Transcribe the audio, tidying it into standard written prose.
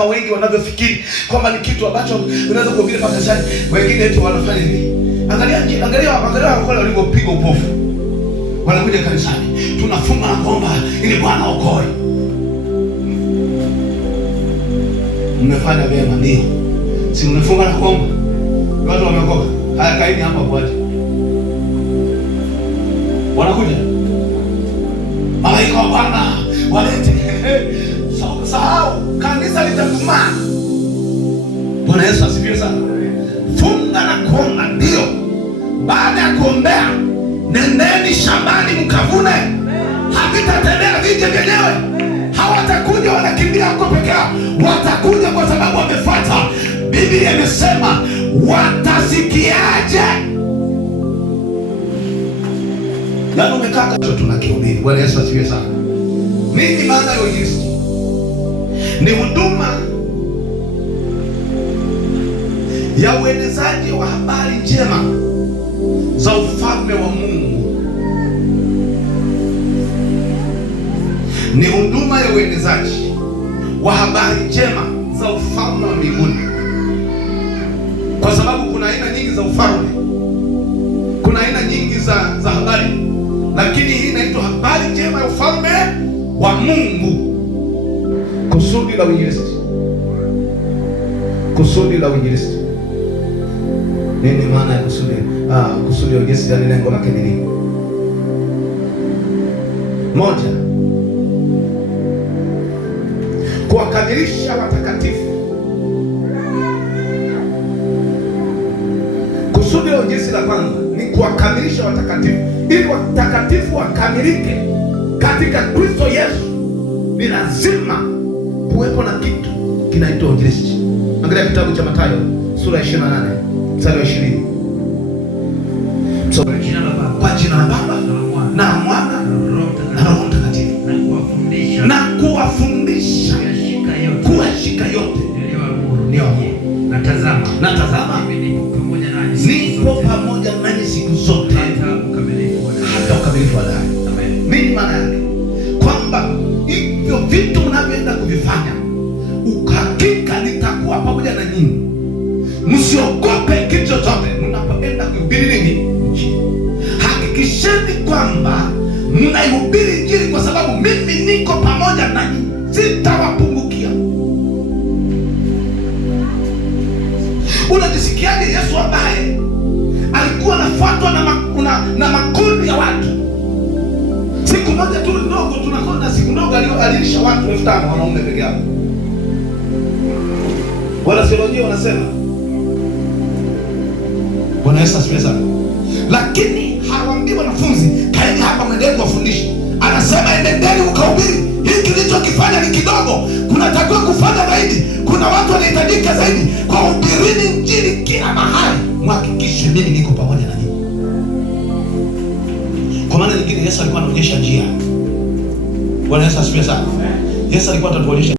kama wengi wanavyofikiri kwamba ni kitu ambacho unaweza kuhubiri kanisani. Wengine eti wanafanya nini? Angalia wale walivyopiga upofu. Wanakuja kanisani, tunafunga na kuomba ili Bwana aokoe. Mmefanya vyema, ndio. Si mnafunga na kuomba? Watu wameokoka. Haya, kaeni hapa bwana. Wanakuja. Malaika wa Bwana walete. Sahau, kanisa litakumaa. Bwana Yesu asifiwe sana. Funga na kuomba, ndio. Baada ya kuombea, nendeni shambani mkavune. Havitatembea vije vyenyewe. Hawatakuja wanakimbia huko peke yao. Watakuja kwa sababu wamefuata. Biblia imesema watasikiaje? Yaani umekaa tu tunakihubiri. Bwana Yesu asifiwe sana. Nini maana ya uinjilisti? Ni huduma ya uenezaji wa habari njema za ufalme wa Mungu. Ni huduma ya uenezaji wa habari njema za ufalme wa mbinguni. Kwa sababu kuna aina nyingi za ufalme, kuna aina nyingi za habari, lakini hii inaitwa habari njema ya ufalme wa Mungu. Kusudi la uinjilisti. Kusudi la uinjilisti. Nini maana ya kusudi? Kusudi la uinjilisti, yani lengo lake ni nini? Moja, kuwakamilisha watakatifu. Kusudi la uinjilisti la kwanza ni kuwakamilisha watakatifu. Ili watakatifu wakamilike katika Kristo Yesu, ni lazima kuwepo na kitu kinaitwa uinjilisti. Angalia kitabu cha Mathayo sura ya 28 mstari wa 20. Kwa jina la Baba na Mwana na Roho Mtakatifu, na kuwafundisha kuyashika yote niliyowaamuru. Na tazama nipo pamoja nanyi siku zote hata ukamilifu wa dahari. Nini maana yake? Kwamba hivyo vitu mnavyoenda kuvifanya, uhakika nitakuwa pamoja na nyinyi. Msiogope kitu chochote mnapoenda kuhubiri nini? Injili. Hakikisheni kwamba mnaihubiri Injili, kwa sababu mimi niko pamoja nanyi, sitawapungukia. Unajisikiaje Yesu ambaye alikuwa anafuatwa na makundi ya watu? Siku moja tu ndogo, tunakwenda siku ndogo, alilisha watu 5,000 wanaume peke yao. Wala theolojia wanasema, Bwana Yesu asifiwe sana. Lakini hawaambii wanafunzi kaeni hapa mwendeni kuwafundisha. Anasema endeni mkahubiri. Hiki kilichokifanya ni kidogo, kunatakiwa kufanya zaidi. Kuna watu wanahitajika zaidi. Kwa hubirini Injili kila mahali, mhakikishe mimi niko pamoja na nyinyi. Kwa maana nyingine Yesu alikuwa anaonyesha njia. Bwana Yesu asifiwe sana. Yesu alikuwa anatuonyesha